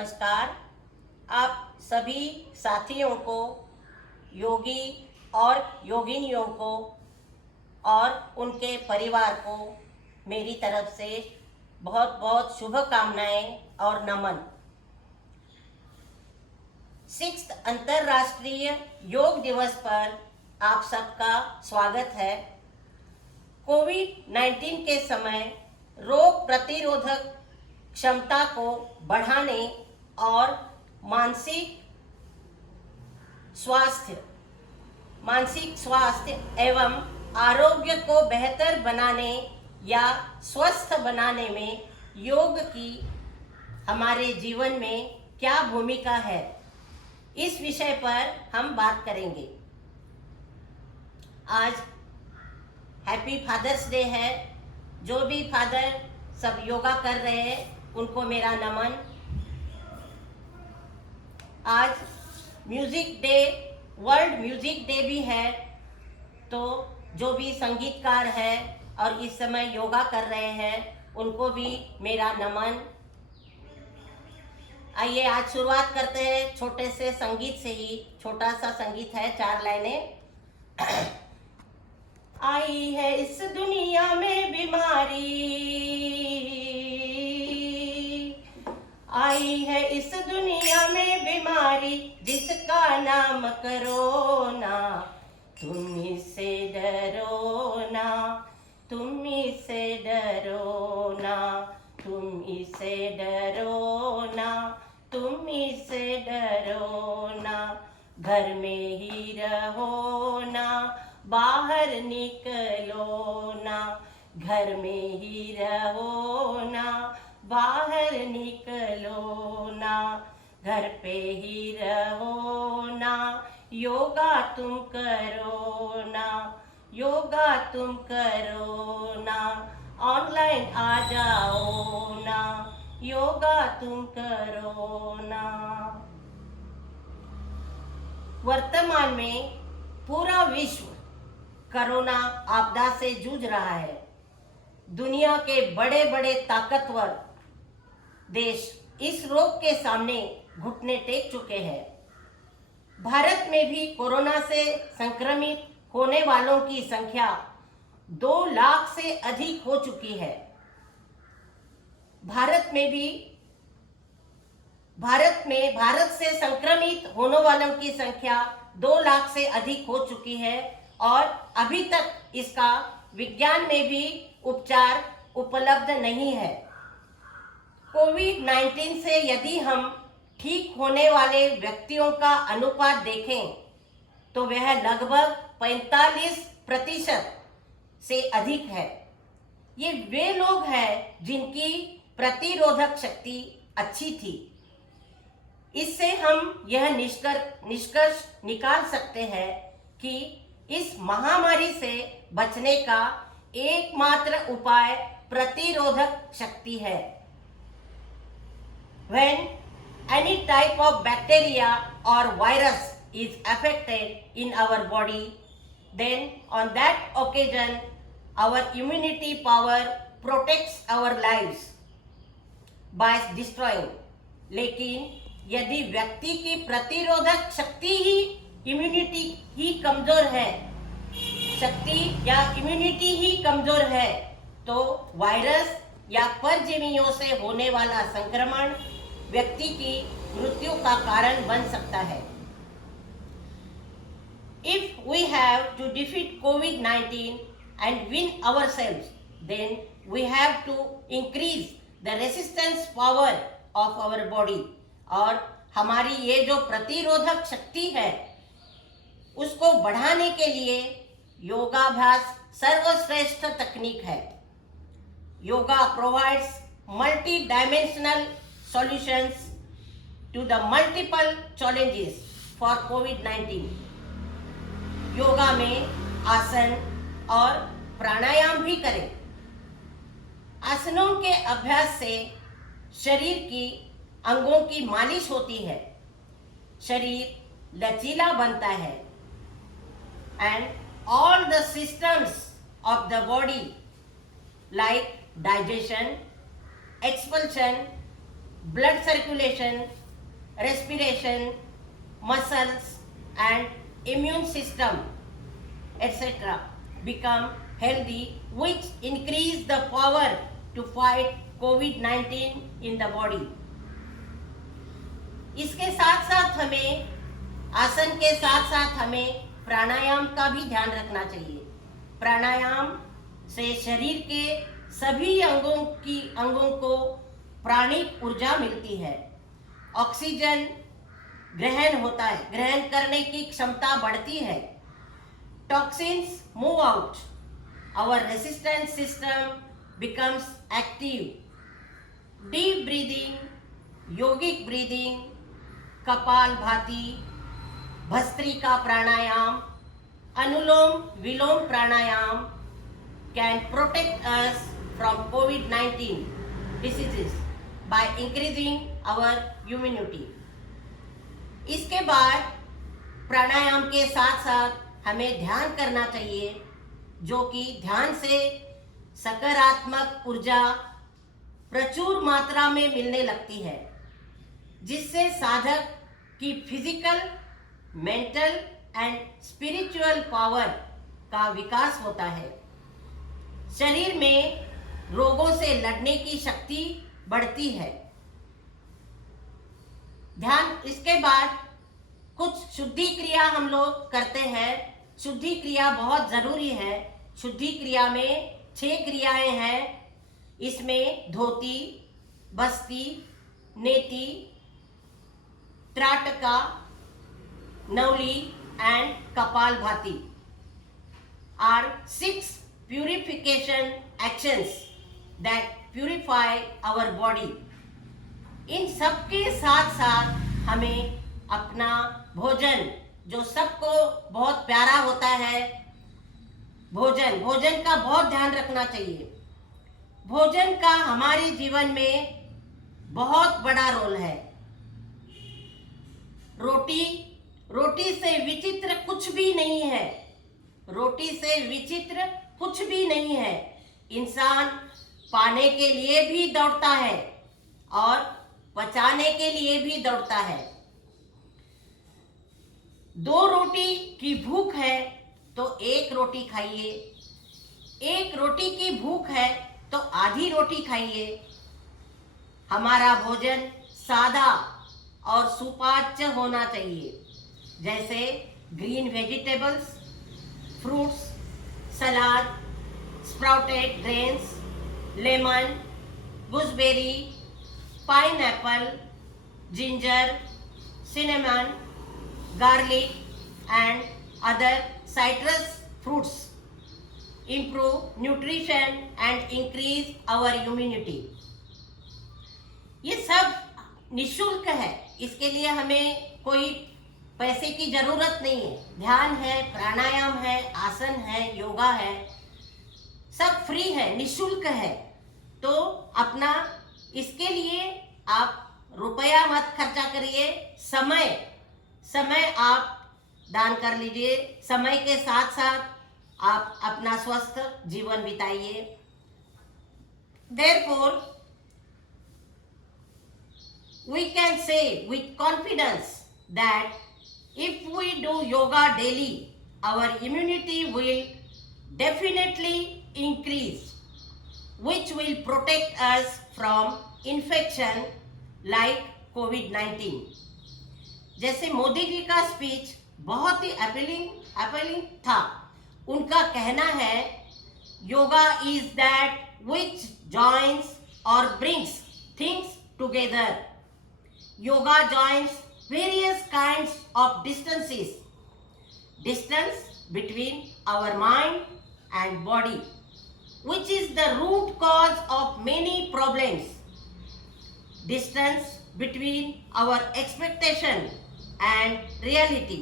नमस्कार। आप सभी साथियों को, योगी और योगिनियों को और उनके परिवार को मेरी तरफ से बहुत बहुत शुभकामनाएं और नमन। 6 अंतर्राष्ट्रीय योग दिवस पर आप सबका स्वागत है। कोविड-19 के समय रोग प्रतिरोधक क्षमता को बढ़ाने और मानसिक स्वास्थ्य एवं आरोग्य को बेहतर बनाने या स्वस्थ बनाने में योग की हमारे जीवन में क्या भूमिका है, इस विषय पर हम बात करेंगे। आज हैप्पी फादर्स डे है। जो भी फादर सब योगा कर रहे हैं उनको मेरा नमन। आज music day, world music day भी है, तो जो भी संगीतकार है और इस समय योगा कर रहे हैं उनको भी मेरा नमन। आइए आज शुरुआत करते हैं छोटे से संगीत से ही। छोटा सा संगीत है, 4 लाइनें। आई है इस दुनिया में बीमारी, आई है इस दुनिया में बीमारी, जिसका नाम कोरोना। तुम इससे डरो ना, तुम इससे डरो ना, तुम इससे डरो ना, तुम इससे डरो ना। घर में ही रहो ना, बाहर निकलो ना, घर में ही रहो ना, बाहर निकलो ना, घर पे ही रहो ना, योगा तुम करो ना, योगा तुम करो ना, ऑनलाइन आ जाओ ना, योगा तुम करो ना। वर्तमान में पूरा विश्व कोरोना आपदा से जूझ रहा है। दुनिया के बड़े बड़े ताकतवर देश इस रोग के सामने घुटने टेक चुके हैं। भारत में भी कोरोना से संक्रमित होने वालों की संख्या 2 लाख से अधिक हो चुकी है। भारत से संक्रमित होने वालों की संख्या 2 लाख से अधिक हो चुकी है और अभी तक इसका विज्ञान में भी उपचार उपलब्ध नहीं है। कोविड-19 से यदि हम ठीक होने वाले व्यक्तियों का अनुपात देखें तो वह लगभग 45% से अधिक है। ये वे लोग हैं जिनकी प्रतिरोधक शक्ति अच्छी थी। इससे हम यह निष्कर्ष निकाल सकते हैं कि इस महामारी से बचने का एकमात्र उपाय प्रतिरोधक शक्ति है। When any type of bacteria or virus is affected in our body, then on that occasion our immunity power protects our lives by destroying. लेकिन यदि व्यक्ति की प्रतिरोधक शक्ति ही इम्यूनिटी ही कमजोर है, इम्यूनिटी ही कमजोर है, तो वायरस या परजीवियों से होने वाला संक्रमण व्यक्ति की मृत्यु का कारण बन सकता है। If we have to defeat COVID-19 and win ourselves, then we have to increase the resistance power of our body. और हमारी ये जो प्रतिरोधक शक्ति है उसको बढ़ाने के लिए योगाभ्यास सर्वश्रेष्ठ तकनीक है। Yoga provides multi-dimensional solutions to the multiple challenges for COVID-19. Yoga में आसन और प्राणायाम भी करें। आसनों के अभ्यास से शरीर की अंगों की मालिश होती है, शरीर लचीला बनता है, and all the systems of the body like digestion, expulsion, blood circulation, respiration, muscles and immune system etc. become healthy, which increase the power to fight COVID-19 in the body. इसके साथ साथ हमें आसन के साथ साथ हमें प्राणायाम का भी ध्यान रखना चाहिए। प्राणायाम से शरीर के सभी अंगों को प्राणिक ऊर्जा मिलती है। ऑक्सीजन ग्रहण होता है, ग्रहण करने की क्षमता बढ़ती है। Toxins move out, our resistance system becomes active. Deep breathing, yogic breathing, kapalbhati, bhastrika pranayama, anulom vilom pranayama can protect us from COVID-19 diseases by increasing our immunity. इसके बाद प्राणायाम के साथ साथ हमें ध्यान करना चाहिए, जो कि ध्यान से सकारात्मक ऊर्जा प्रचुर मात्रा में मिलने लगती है, जिससे साधक की physical, mental and spiritual power का विकास होता है। शरीर में रोगों से लड़ने की शक्ति बढ़ती है। ध्यान इसके बाद कुछ शुद्धि क्रिया हम लोग करते हैं। शुद्धि क्रिया बहुत जरूरी है। शुद्धि क्रिया में 6 क्रियाएं हैं। इसमें dhoti, basti, neti, trataka, nauli and kapalbhati are 6 purification actions that purify our body. इन सब के साथ साथ हमें अपना भोजन, जो सबको बहुत प्यारा होता है, भोजन का बहुत ध्यान रखना चाहिए। भोजन का हमारे जीवन में बहुत बड़ा रोल है। रोटी से विचित्र कुछ भी नहीं है। रोटी से विचित्र कुछ भी नहीं है। इंसान पाने के लिए भी दौड़ता है और पचाने के लिए भी दौड़ता है। 2 रोटी की भूख है तो 1 रोटी खाइए। 1 रोटी की भूख है तो आधी रोटी खाइए। हमारा भोजन सादा और सुपाच्य होना चाहिए, जैसे green vegetables, fruits, salad, sprouted grains, lemon, gooseberry, pineapple, ginger, cinnamon, garlic and other citrus fruits improve nutrition and increase our immunity. ये सब निःशुल्क है, इसके लिए हमें कोई पैसे की जरूरत नहीं है। ध्यान है, प्राणायाम है, आसन है, योगा है, सब फ्री है, निःशुल्क है। तो अपना इसके लिए आप रुपया मत खर्चा करिए, समय आप दान कर लीजिए। समय के साथ साथ आप अपना स्वस्थ जीवन बिताइए। Therefore, we can say with confidence that if we do yoga daily, our immunity will definitely increase, which will protect us from infection like COVID-19. जैसे मोदी जी का स्पीच बहुत ही अपीलिंग था। उनका कहना है, yoga is that which joins और brings things together. Yoga joins various kinds of distances, distance between our mind and body, which is the root cause of many problems. Distance between our expectation and reality.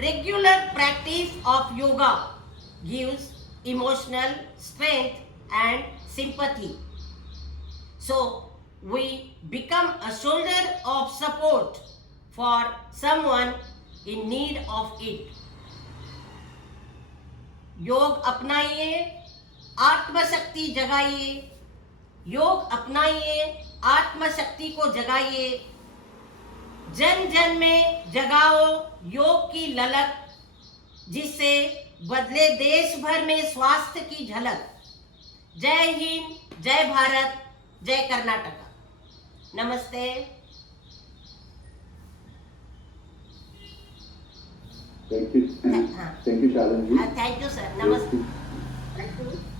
Regular practice of yoga gives emotional strength and sympathy. So we become a shoulder of support for someone in need of it. योग अपनाइए, आत्मशक्ति जगाइए, योग अपनाइए, आत्मशक्ति को जगाइए, जन जन में जगाओ योग की ललक, जिससे बदले देश भर में स्वास्थ्य की झलक। जय हिंद, जय भारत, जय कर्नाटका। नमस्ते। Thank you, हाँ, thank you, Shalan ji. Thank you sir, नमस्ते। Thank you.